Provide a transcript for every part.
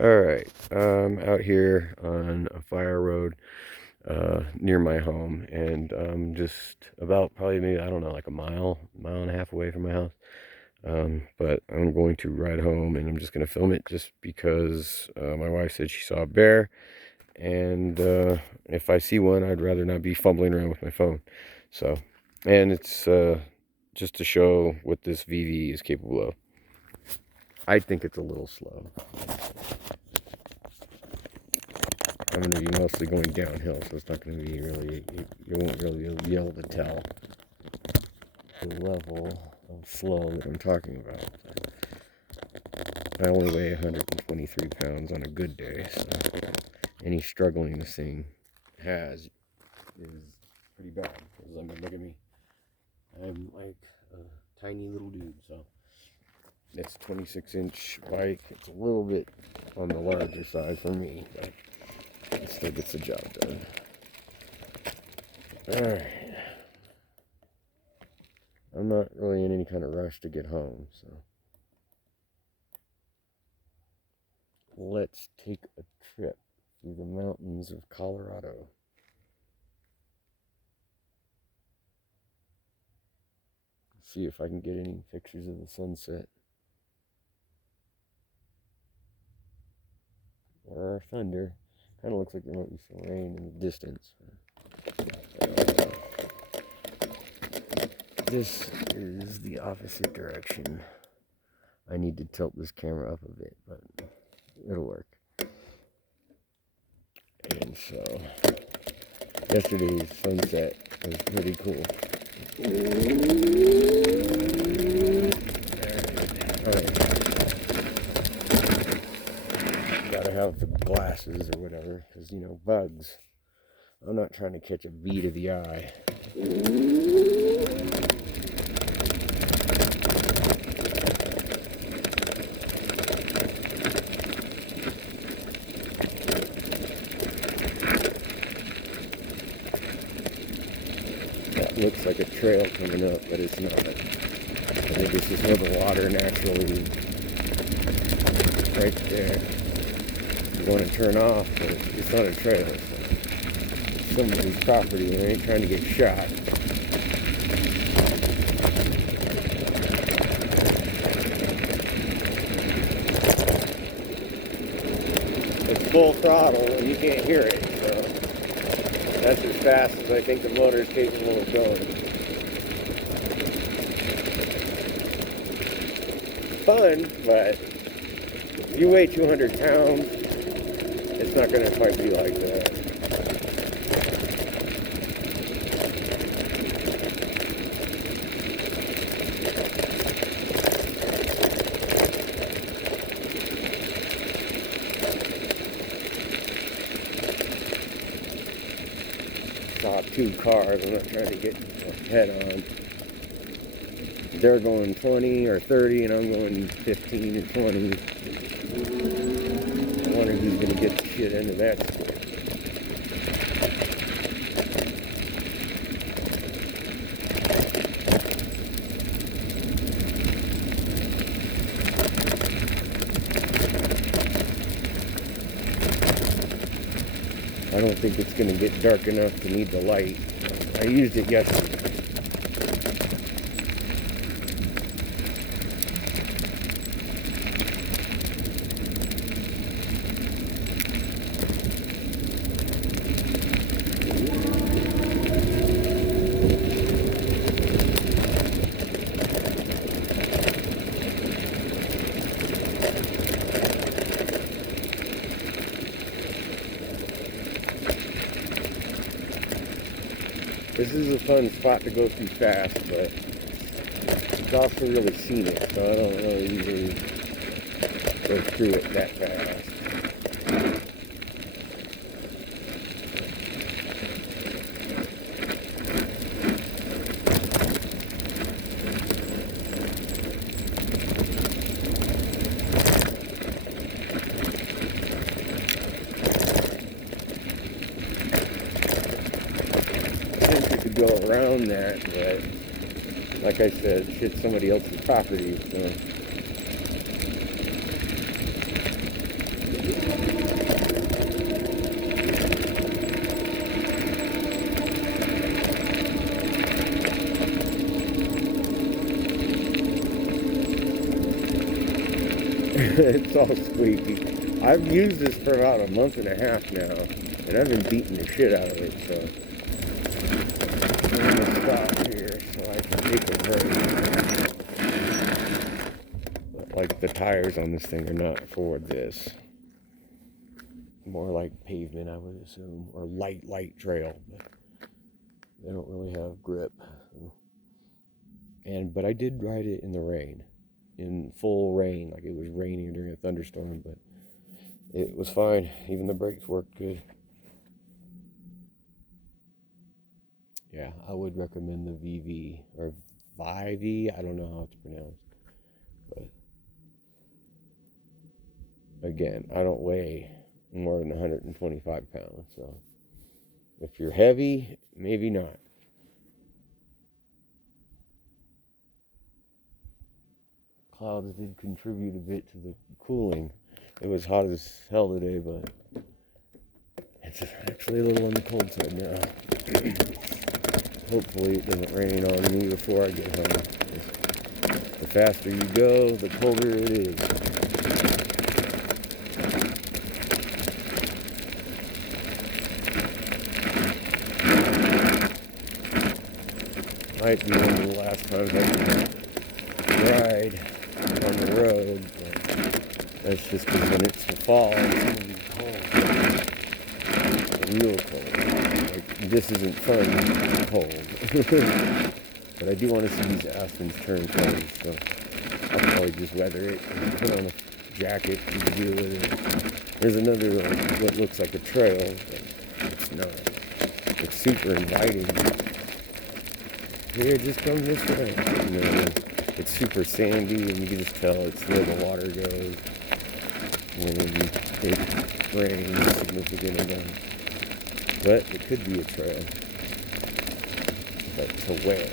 Alright, I'm out here on a fire road near my home, and just about probably maybe, I don't know, like a mile and a half away from my house. But I'm going to ride home and I'm just going to film it just because my wife said she saw a bear, and if I see one, I'd rather not be fumbling around with my phone. So, and it's just to show what this Vivi is capable of. I think it's a little slow. I'm going to be mostly going downhill, so it's not going to be really, you won't really be able to tell the level of slow that I'm talking about. I only weigh 123 pounds on a good day, so any struggling this thing has is pretty bad. Because I mean, look at me. I'm like a tiny little dude, so it's a 26-inch bike. It's a little bit on the larger side for me, but it still gets the job done. Alright. I'm not really in any kind of rush to get home, so let's take a trip through the mountains of Colorado. See if I can get any pictures of the sunset or thunder. Kind of looks like there might be some rain in the distance. This is the opposite direction. I need to tilt this camera up a bit, but it'll work. And so, yesterday's sunset was pretty cool. Alright. Gotta have the glasses or whatever, because, bugs. I'm not trying to catch a bead of the eye. That looks like a trail coming up, but it's not. I think this is where the water naturally, right there. You want to turn off, but it's not a trail. So it's somebody's property, and I ain't trying to get shot. It's full throttle, and you can't hear it, so that's as fast as I think the motor is capable of going. Fun, but if you weigh 200 pounds, it's not going to quite be like that. Saw two cars. I'm not trying to get head on. They're going 20 or 30, and I'm going 15 or 20. I wonder who's going to get the shit into that score. I don't think it's going to get dark enough to need the light. I used it yesterday. This is a fun spot to go through fast, but it's also really scenic, so I don't really usually go through it that fast. Go around that, but like I said, shit's somebody else's property, so It's all squeaky. I've used this for about a month and a half now, and I've been beating the shit out of it, so I'm gonna stop here so I can take a break. But like the tires on this thing are not for this. More like pavement, I would assume, or light trail, but they don't really have grip. But I did ride it in the rain, in full rain, like it was raining during a thunderstorm, but it was fine. Even the brakes worked good. Yeah, I would recommend the Vivi, or Vivi, I don't know how it's pronounced, but again, I don't weigh more than 125 pounds, so if you're heavy, maybe not. Clouds did contribute a bit to the cooling. It was hot as hell today, but it's actually a little on the cold side now. Hopefully it doesn't rain on me before I get home. The faster you go, the colder it is. Might be one of the last times I can ride on the road, but that's just because when it's the fall, it's going to be cold. Real cold. Like, this isn't fun cold. But I do want to see these aspens turn cold, so I'll probably just weather it and put on a jacket and deal with it. There's another what looks like a trail, but it's not. It's super inviting. Here, just come this way. You know, it's super sandy, and you can just tell it's where the water goes when it rains significant amount. But it could be a trail. But to where?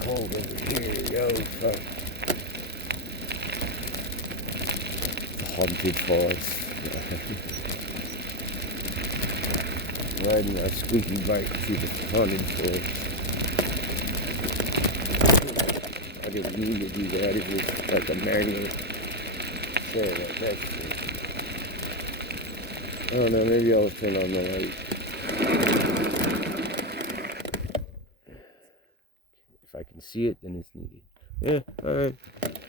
Cold over here, yo, fuck. The haunted forest. Riding my squeaky bike through the haunted forest. I didn't mean to do that, it was like a magnet. So, like that's I don't know, maybe I'll turn on the light. If I can see it, then it's needed. Yeah, alright.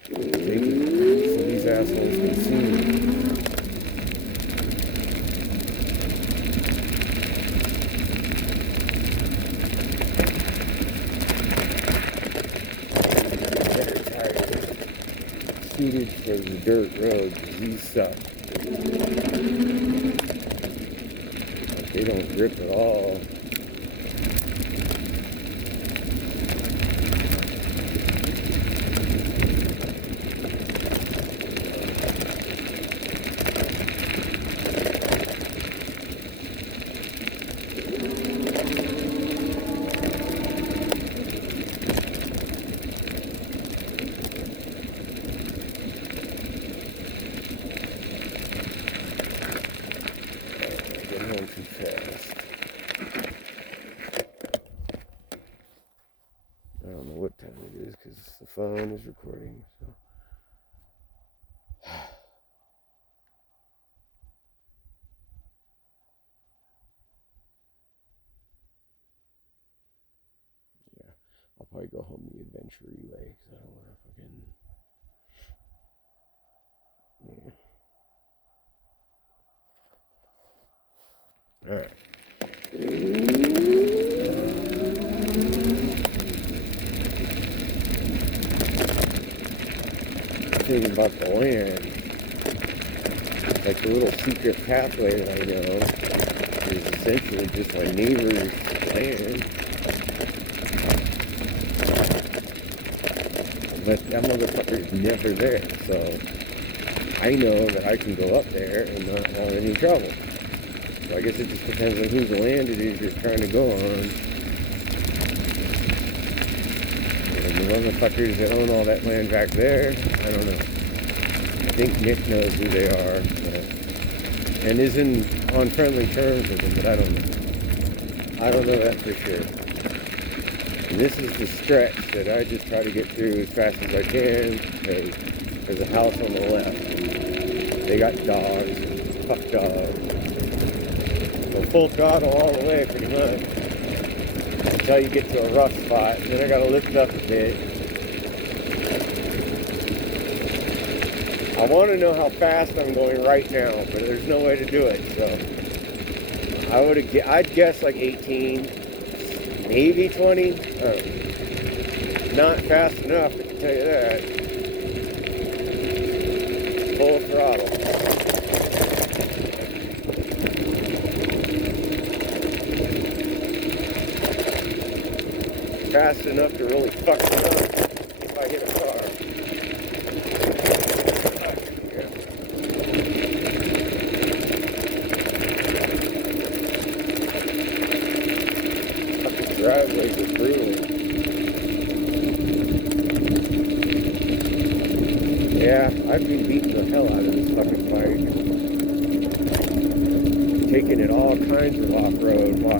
Take it. So these assholes can see me. Better tires. Suited for the dirt road, because these suck. They don't grip at all. Too fast. I don't know what time it is because the phone is recording. So. Yeah, I'll probably go home the adventure relay because I don't want to fucking. Yeah. All right. Thing about the land, like the little secret pathway that I know is essentially just my neighbor's land. But that motherfucker is never there, so I know that I can go up there and not have any trouble. So I guess it just depends on whose land it is you're trying to go on. And the motherfuckers that own all that land back there, I don't know. I think Nick knows who they are, and is on friendly terms with them, but I don't know. I don't know that for sure. And this is the stretch that I just try to get through as fast as I can, because there's a house on the left. They got dogs, fuck dogs. So full throttle all the way, pretty much, until you get to a rough spot. And then I gotta lift up a bit. I want to know how fast I'm going right now, but there's no way to do it. So I'd guess like 18, maybe 20. Not fast enough, I can tell you that. Full throttle. Fast enough to really fuck me up if I hit a car. Driveways are brutal. Yeah, I've been beating the hell out of this fucking bike. Taking it all kinds of off-road. Why?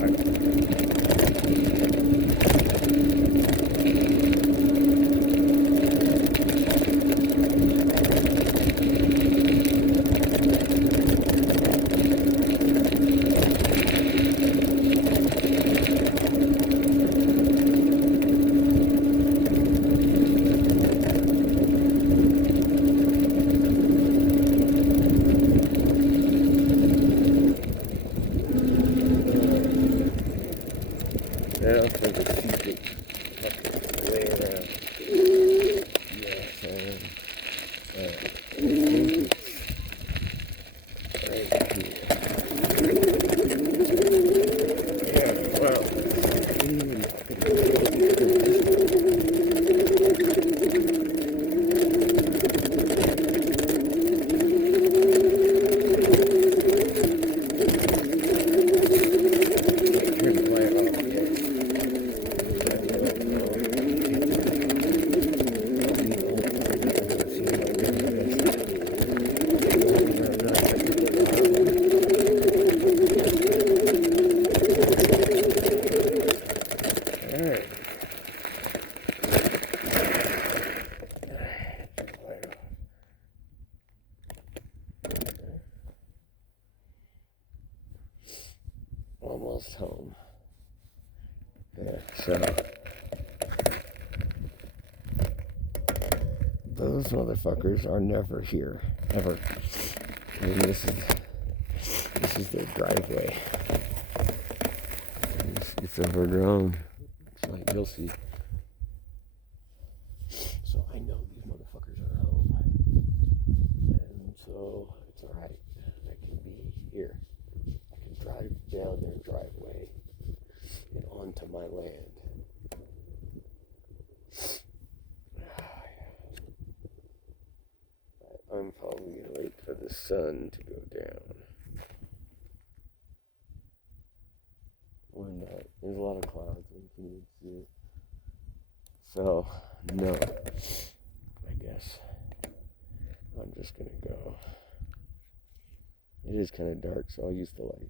Yeah, there's a secret fucking way around. Yes, I think it's right here. Yeah, well, almost home. Yeah, so those motherfuckers are never here, ever. I mean, this is their driveway. It's overgrown. It's like you'll see. So I know these motherfuckers are home, and so it's all right. I can be here. Drive down their driveway and onto my land. I'm probably going to wait for the sun to go down. Or not. There's a lot of clouds and you can even see it. So, no. I guess I'm just going to go. It is kind of dark, so I'll use the light.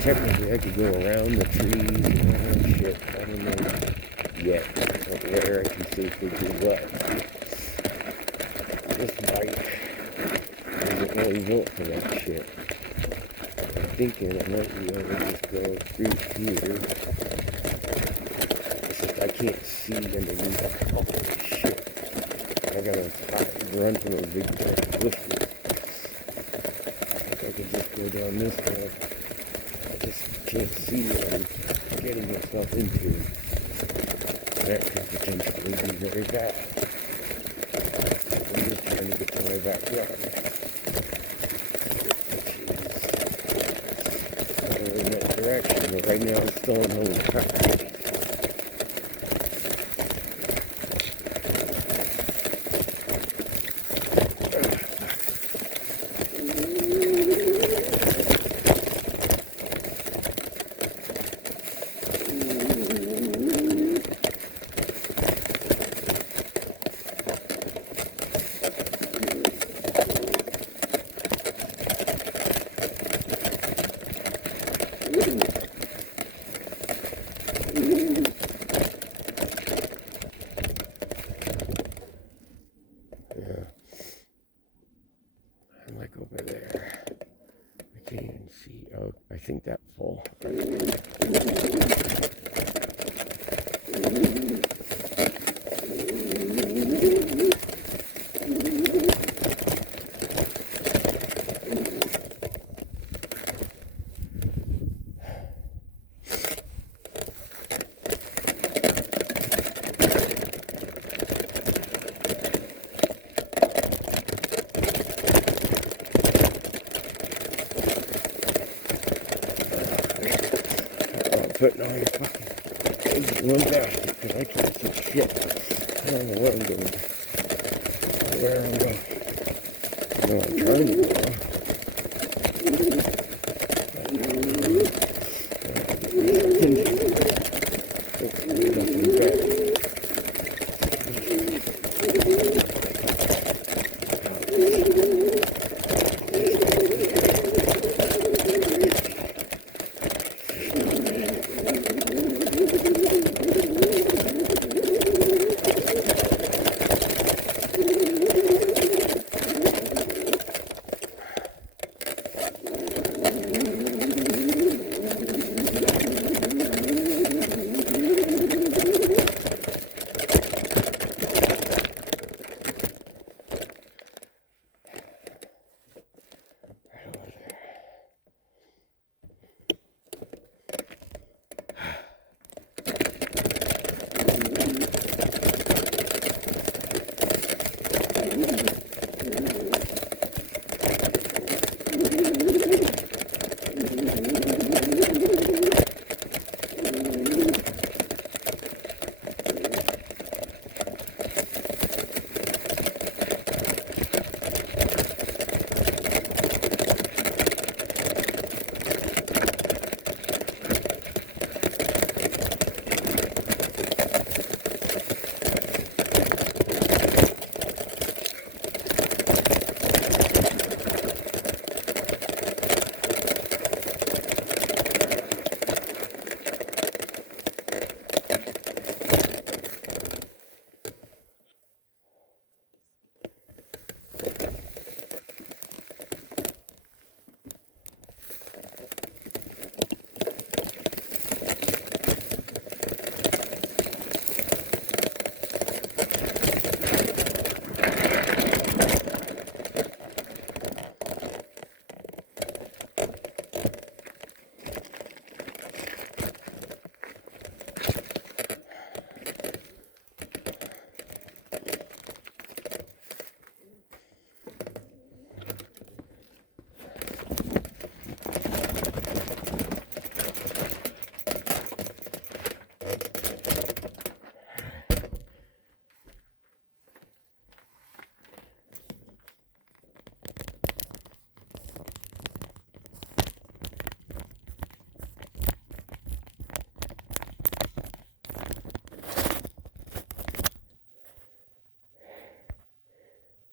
Technically, I could go around the trees and all that shit. I don't know yet where I can safely do what. This bike isn't really built for that shit. I'm thinking I might be able to just go through here. It's just I can't see underneath all this shit. I gotta run from those big giant bushes. I think I could just go down this way. I just can't see what I'm getting myself into. That could potentially be very bad. I'm just trying to get to my backyard. but right now it's still in the car. Yeah, I'm like over there. I can't even see. Oh, I think that's full. Putting all your fucking eggs in one basket because I can't see shit. I don't know what I'm doing. Where I'm going. No, I'm trying to go.